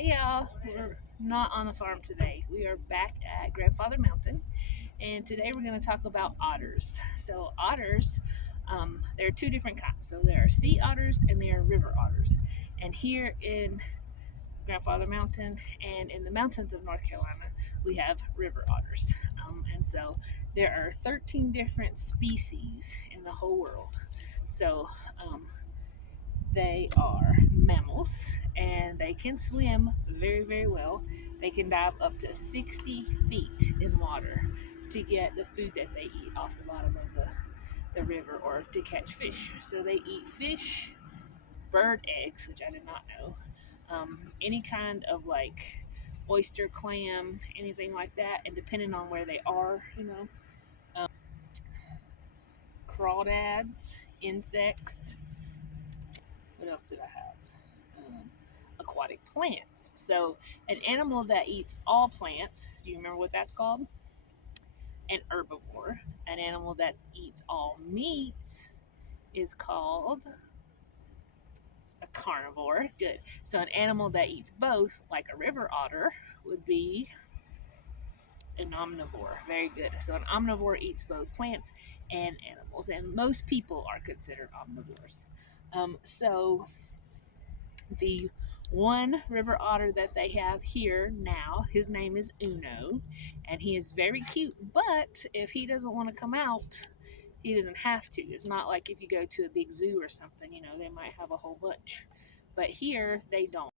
Hey y'all, we're not on the farm today. We are back at Grandfather Mtn, and today we're going to talk about otters. So, otters, there are two different kinds. So, there are sea otters and there are river otters. And here in Grandfather Mtn and in the mountains of North Carolina, we have river otters. And so, there are 13 different species in the whole world. So, they are mammals and they can swim very, very well. They can dive up to 60 feet in water to get the food that they eat off the bottom of the river or to catch fish. So they eat fish, bird eggs, which I did not know, any kind of like oyster, clam, anything like that. And depending on where they are, um, crawdads, insects. What else did I have? Aquatic plants. So, an animal that eats all plants, do you remember what that's called? An herbivore. An animal that eats all meat is called a carnivore. Good. So, an animal that eats both, like a river otter, would be an omnivore. Very good. So, an omnivore eats both plants and animals, and most people are considered omnivores. So, the one river otter that they have here now, his name is Uno, and he is very cute. But if he doesn't want to come out, he doesn't have to. It's not like if you go to a big zoo or something, they might have a whole bunch. But here, they don't.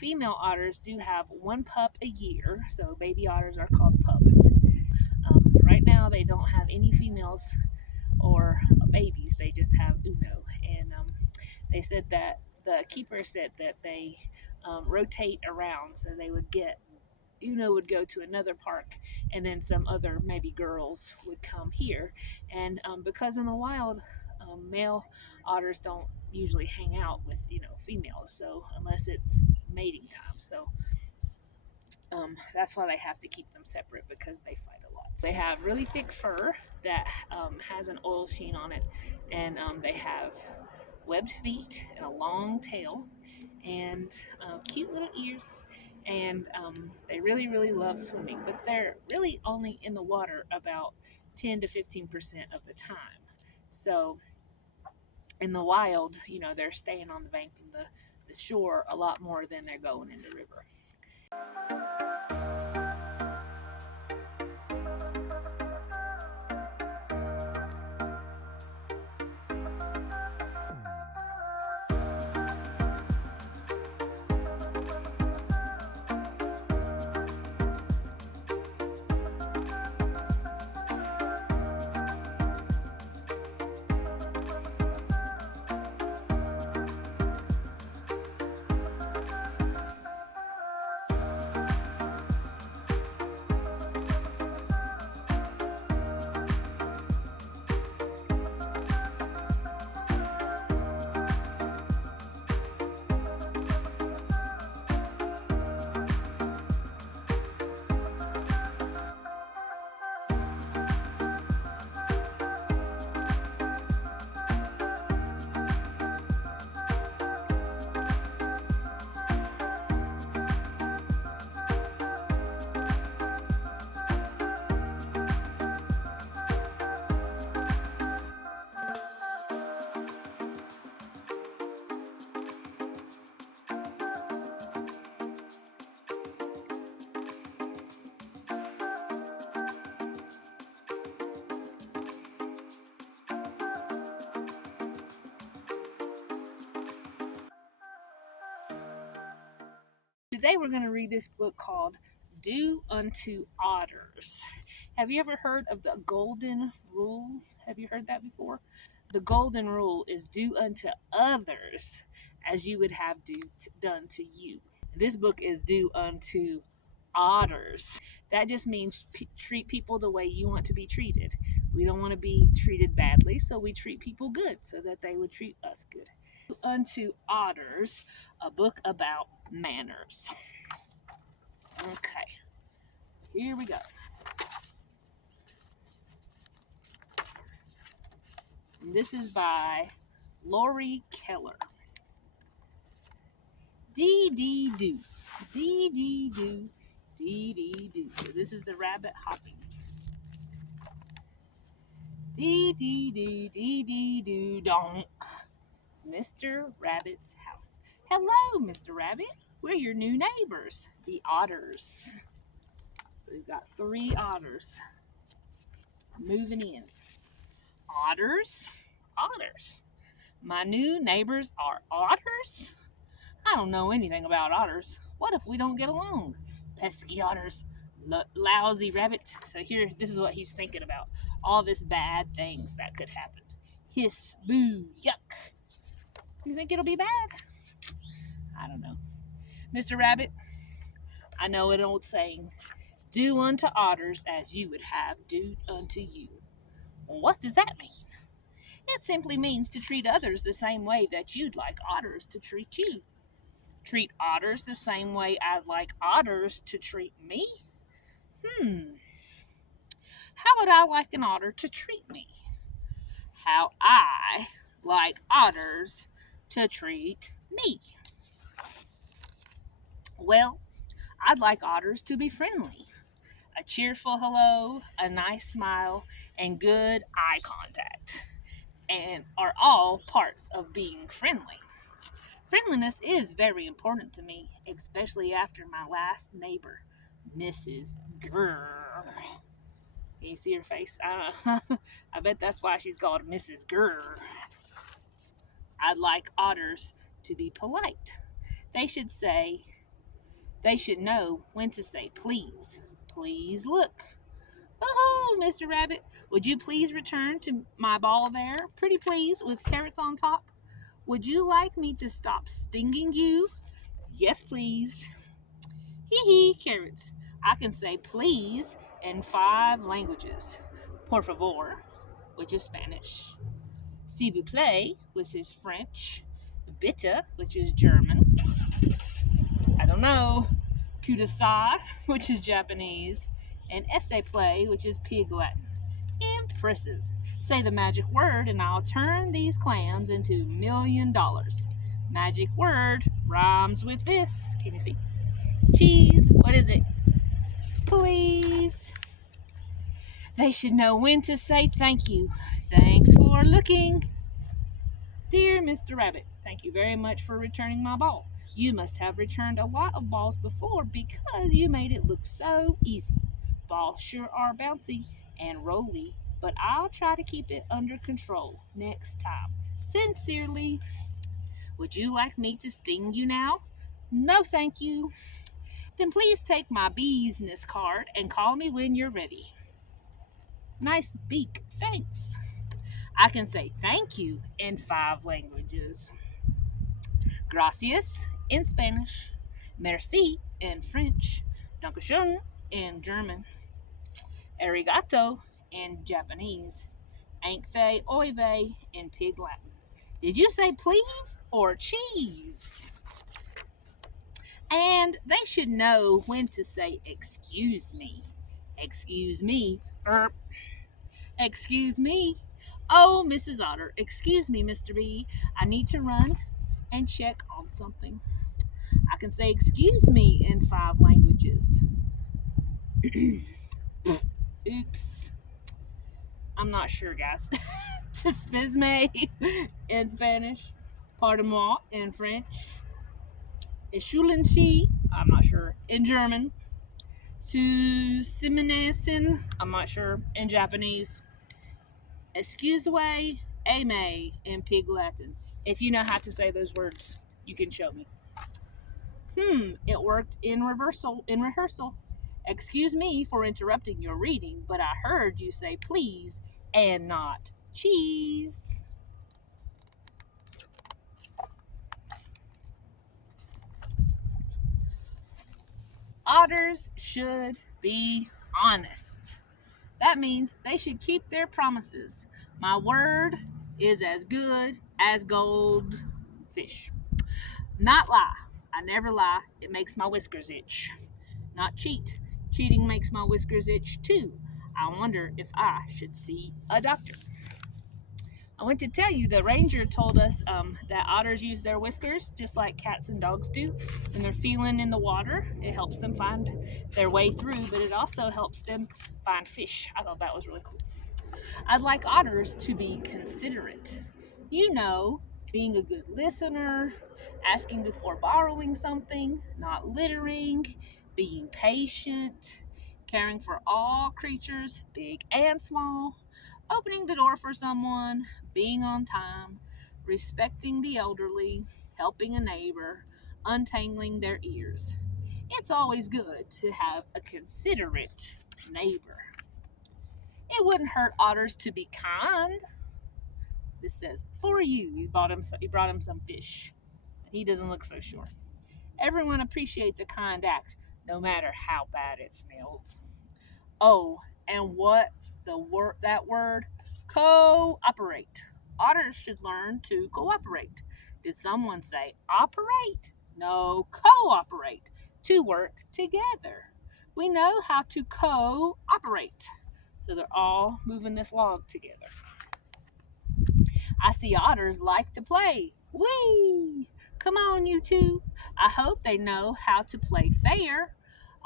Female otters do have one pup a year, so baby otters are called pups. Right now, they don't have any females or babies, they just have Uno. And they said that the keeper said that they rotate around, so they would get Uno would go to another park, and then some other maybe girls would come here. And because in the wild, male otters don't usually hang out with females, so unless it's mating time. So that's why they have to keep them separate because they fight a lot. So they have really thick fur that has an oil sheen on it, and they have webbed feet and a long tail and cute little ears. And they really, really love swimming, but they're really only in the water about 10 to 15% of the time. So in the wild, they're staying on the bank and the shore a lot more than they're going in the river. Today we're going to read this book called Unto Otters. Have you ever heard of the golden rule? Have you heard that before? The golden rule is do unto others as you would have done to you. This book is Do Unto Otters. That just means treat people the way you want to be treated. We don't want to be treated badly, so we treat people good so that they would treat us good. Unto Otters, a book about manners. Okay, here we go. this is by Lori Keller. Dee-dee-doo, dee-dee-doo, dee-dee-doo. So this is the rabbit hopping. Dee-dee-doo, dee-dee-doo, donk. Mr. Rabbit's house. Hello, Mr. Rabbit. We're your new neighbors, the otters. So we've got 3 otters moving in. Otters? Otters. My new neighbors are otters? I don't know anything about otters. What if we don't get along? Pesky otters. Lousy rabbit. So here, this is what he's thinking about. All this bad things that could happen. Hiss, boo, yuck. You think it'll be bad? I don't know. Mr. Rabbit, I know an old saying, do unto otters as you would have do unto you. Well, what does that mean? It simply means to treat others the same way that you'd like otters to treat you. Treat otters the same way I'd like otters to treat me? How would I like an otter to treat me? How I like otters to treat me. Well, I'd like otters to be friendly. A cheerful hello, a nice smile, and good eye contact, and are all parts of being friendly. Friendliness is very important to me, especially after my last neighbor, Mrs. Grrr. Can you see her face? I bet that's why she's called Mrs. Grrr. I'd like otters to be polite. They should know when to say please. Please look. Oh, Mr. Rabbit, would you please return to my ball there? Pretty please, with carrots on top. Would you like me to stop stinging you? Yes, please. Hee, carrots. I can say please in 5 languages. Por favor, which is Spanish. S'il vous plaît, which is French. Bitte, which is German. I don't know. Kudasai, which is Japanese. And essay play, which is Pig Latin. Impressive. Say the magic word and I'll turn these clams into $1 million. Magic word rhymes with this. Can you see? Cheese. What is it? Please. They should know when to say thank you. Thanks for looking. Dear Mr. Rabbit, thank you very much for returning my ball. You must have returned a lot of balls before because you made it look so easy. Balls sure are bouncy and rolly, but I'll try to keep it under control next time. Sincerely. Would you like me to sting you now? No, thank you. Then please take my business card and call me when you're ready. Nice beak, thanks. I can say thank you in 5 languages. Gracias in Spanish, merci in French, Dankeschön in German, arigato in Japanese, Ankthé oive in Pig Latin. Did you say please or cheese? And they should know when to say excuse me. Excuse me. Excuse me. Oh, Mrs. Otter, excuse me, Mr. B. I need to run and check on something. I can say excuse me in 5 languages. Oops. I'm not sure, guys. Excuse me in Spanish. Pardon-moi in French. Schulenchi, I'm not sure, in German. Susiminesen, I'm not sure, in Japanese. Excuse-way, aime in Pig Latin. If you know how to say those words, you can show me. It worked in rehearsal. Excuse me for interrupting your reading, but I heard you say please and not cheese. Otters should be honest. That means they should keep their promises. My word is as good as goldfish. Not lie. I never lie. It makes my whiskers itch. Not cheat. Cheating makes my whiskers itch too. I wonder if I should see a doctor. I want to tell you, the ranger told us that otters use their whiskers just like cats and dogs do. When they're feeling in the water, it helps them find their way through, but it also helps them find fish. I thought that was really cool. I'd like otters to be considerate. You know, being a good listener, asking before borrowing something, not littering, being patient, caring for all creatures, big and small, opening the door for someone, being on time, respecting the elderly, helping a neighbor, untangling their ears. It's always good to have a considerate neighbor. It wouldn't hurt otters to be kind. This says, for you. He brought him some fish. He doesn't look so sure. Everyone appreciates a kind act, no matter how bad it smells. Oh, and what's that word? Cooperate. Otters should learn to cooperate. Did someone say operate? No, cooperate. To work together. We know how to cooperate. So they're all moving this log together. I see otters like to play. Whee! Come on, you two. I hope they know how to play fair.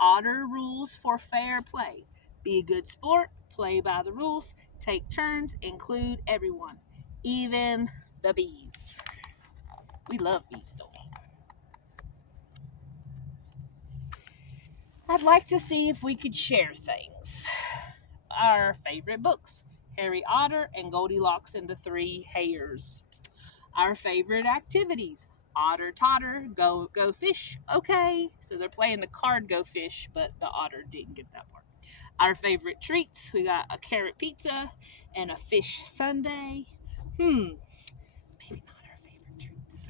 Otter rules for fair play. Be a good sport, play by the rules, take turns, include everyone, even the bees. We love bees, don't we? I'd like to see if we could share things. Our favorite books, Harry Otter and Goldilocks and the Three Hares. Our favorite activities, Otter Totter, go fish. Okay, so they're playing the card Go Fish, but the otter didn't get that part. Our favorite treats, we got a carrot pizza and a fish sundae. Maybe not our favorite treats.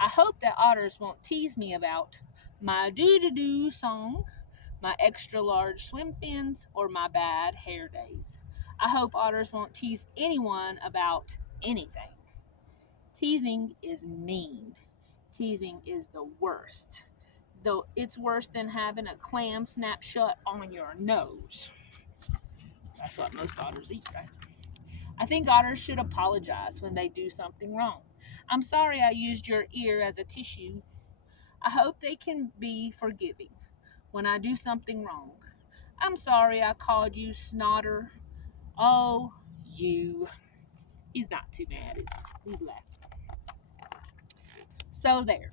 I hope that otters won't tease me about my doo-doo-doo song, my extra large swim fins, or my bad hair days. I hope otters won't tease anyone about anything. Teasing is mean. Teasing is the worst. Though it's worse than having a clam snap shut on your nose. That's what most otters eat, right? I think otters should apologize when they do something wrong. I'm sorry I used your ear as a tissue. I hope they can be forgiving when I do something wrong. I'm sorry I called you Snotter. Oh, you. He's not too mad, is he? He's laughing. So there.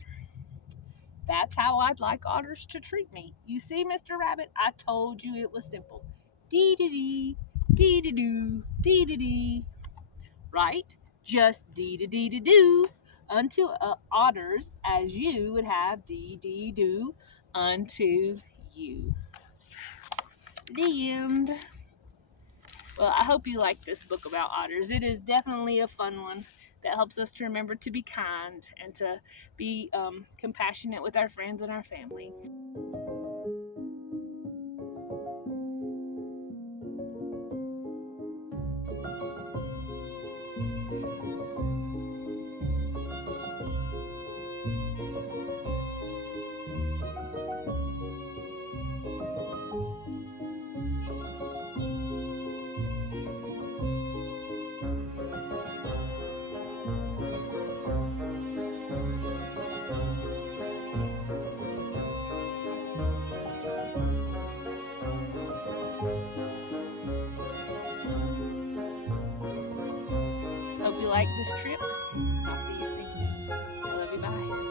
That's how I'd like otters to treat me. You see, Mr. Rabbit, I told you it was simple. Dee-dee-dee, dee-dee-doo, dee-dee-dee. Right? Just dee-dee-dee-dee-doo. Unto otters, as you would have dee-dee-doo unto you. The end. Well, I hope you like this book about otters. It is definitely a fun one that helps us to remember to be kind and to be compassionate with our friends and our family. Hope you like this trip. I'll see you soon. I love you. Bye.